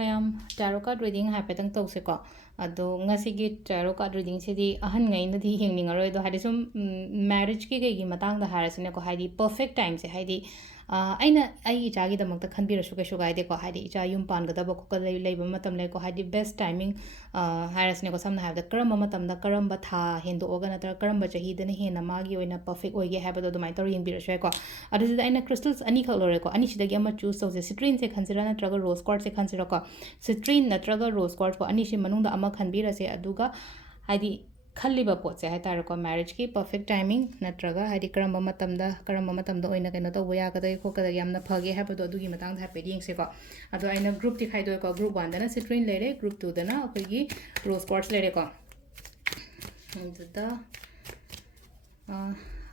mayam tarot card reading haipetang tawseko ado ngasigi tarot card reading sidi ahan ngai na di hingningaro do hadi sum marriage ki gi matang da harasne ko hadi perfect time se hadi aina ai icha gi damak ta khanbirasu ke sugai de ko hadi icha yum pan ga da ba ko leiba matam lai ko hadi best timing harasne ko samna habda karamba matam da karamba tha hendo oga na tar karamba chahi dana hena magi oina perfect oige habado do mai tor yingbirasu ko adu sida aina crystals ani khalore ko ani sida gi ama choose tawse citrine se khansira na traga rose quartz se khansira ko citrine na traga rose quartz ko ani shi manung da ama khanbirase aduga hadi खल्लिबा पोट से हाइतारे को marriage की perfect timing नत्रगा हाइदि करamba matamda oina kaino to boya kada ko kada yamna phage ha pado adugi matang tha peding se ko ado aina group ti khaido ko group 1 dana citrine lere group 2 dana akogi rose quartz lere ko da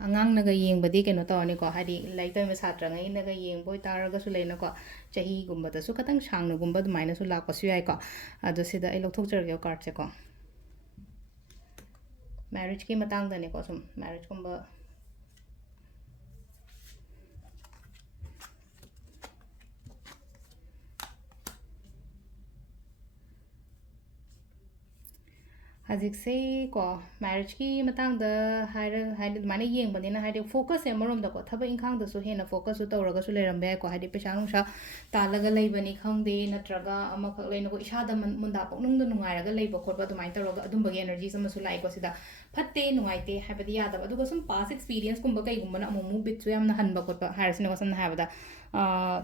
angang naga yengbadi kaino tawni ko hadi like to me satra ngai naga yengboi taraga su leina ko chahi gumba da su katang sangna gumba dumaina su lakpa su yai ko ado sida ai lokthok jarge card se ko marriage की matang dane ko sum marriage kumba Hazik se ko marriage ki matang da haide mane yeng bani na haide focus e morom da ko thaba inkhang da su hena focus su tawraga su leram be ko haide pesa nung sa ta laga lei bani khang de natraga ama khak leina ko isa da munda poknung da nungai raga lei ba khotba du mai tawraga adum bagi energy sama su lai ko sida phatte nungai te habadi ya da adu ko sum past experience kumba kai gumba na amu bit su yamna hanba khotba harsine ko sam habada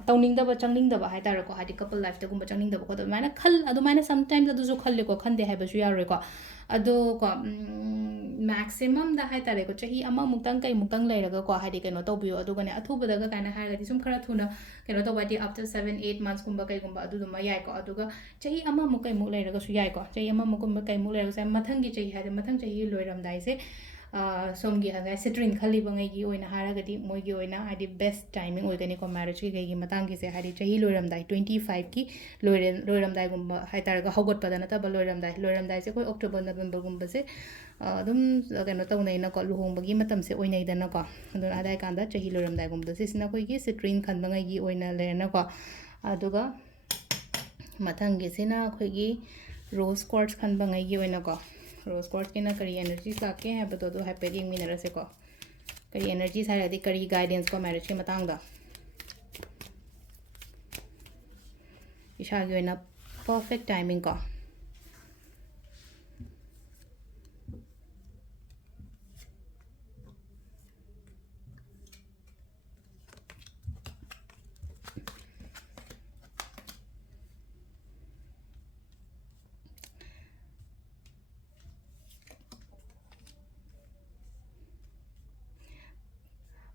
तौनिंगदब चंगनिंगदब हाइतारे को हाइदि couple life तगुम चंगनिंगदब को माने खल अदु माने sometimes अदु जो खल्ले को खंदे हाइबसु यारोय को अदु को मैक्सिमम दा हाइतारे को चही अमा मुक्तंग कई मुक्तंग लेरगा को हाइदि केनो तोबियो अदु गने अथुबदगा काना हाइरगदि सुम खरा थुना केनो तोबादि आफ्टर 7-8 मंथ्स कुंबा कई कुंबा अदु दुमा याय को अदुगा चही अमा मुकई मुक लेरगा सु याय को चही अमा मुकुंबा कई मुक लेरगा से मथंगी चही हाइदि मथंग चही लोइरमदाइ से सोमगी हंगा सिट्रिन खली बंगई की ओइना हारगदि मोइगी ओइना हाइदि बेस्ट टाइमिंग ओइगनि को मैरिज की गई मतंगी से हाइदि चही लोइरमदाइ 25 की लोइरमदाइ गुंबा हाइतारगा हौगत पदा नता लोइरमदाइ से कोई अक्टोबर नवंबर गुंबा से अदुम कनो तौनैना को लुहोंबगी मतम से ओइनैदना को अदुन आदाय कांदा चही लोइरमदाइ गुंबा से सिना कोइगी सिट्रिन खन बंगई की ओइना लेना को अदुगा मतंगी सिना खोइगी रोज क्वार्ट्ज खन बंगई की ओइना को रोज क्वार्ट्ज के ना करी एनर्जीज लाके हैं बतो दो हैप्पी रिंग मिनर से को करी एनर्जीज है करी गाइडेंस को मैरिज के मतंग दा इशागी ओइना परफेक्ट टाइमिंग को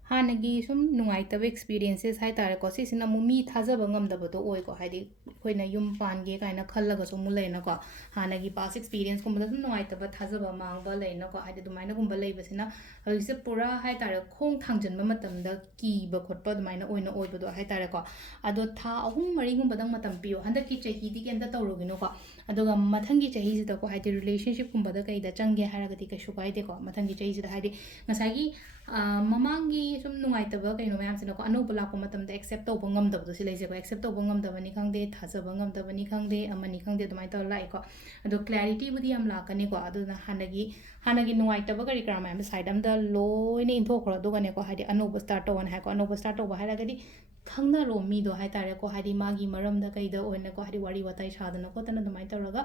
हानगी सुम नुंगाइतब एक्सपीरियंसेस हाय तारे को सिसिना मुमी थाजब ngamdabado oi ko haidi khoina yum pange kaina khallaga so mulaina ko हानगी पास एक्सपीरियंस को मतलब नुंगाइतब थाजब मांगबा लेना को हाidi दुमाइना गुंबा लेबसिना हइसे पूरा हाय तारे खोंग थांजनबा मतमदा कीबा खोटबा दुमाइना ओइना ओइबदो हाय तारे को अदो था अहुम मरी गुंबदंग मतम पियो हंदकी चही दि केंदा तौरोगिनो को अदुगा मथंगी चही सिदा को हाidi रिलेशनशिप गुंबदा कइदा चंगे हारगति कशु काइदे को मथंगी चही सिदा हाidi ngasagi ममांगी सुम नुंगाइतब कइनो मैम सिना को अनोब लाको मतम द एक्सेप्ट तौब ngamdabdo si leise ko accept तौब ngamdabani khangde thajab ngamdabani khangde amani khangde dumai tor lai ko ado clarity budi am lakane ko adu na hanagi नुंगाइतब kari kra ma'am side am da loine inthokro do gane ko haidi अनोब start to one ha ko अनोब start to ba haragadi khangna ro mi do hai tare ko haidi magi maram da kai da oina ko haidi wari watai sadana ko tana dumai toraga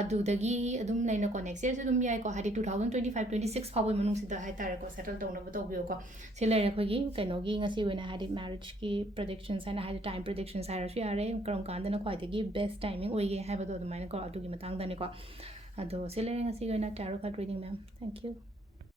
adu dagi adum laina ko next year se dum yai ko haidi 2025-26 fawo manung sida hai tare ko settle tawna ba tawbiyo ko sele re khogi kaino gi ngasi oina haidi marriage ki predictions and haidi time predictions hai rasu yare karam kandana ko haidi best timing oige hai ba do dumai ko adu gi matang da ne ko ado sele re ngasi oina tarot card reading ma'am thank you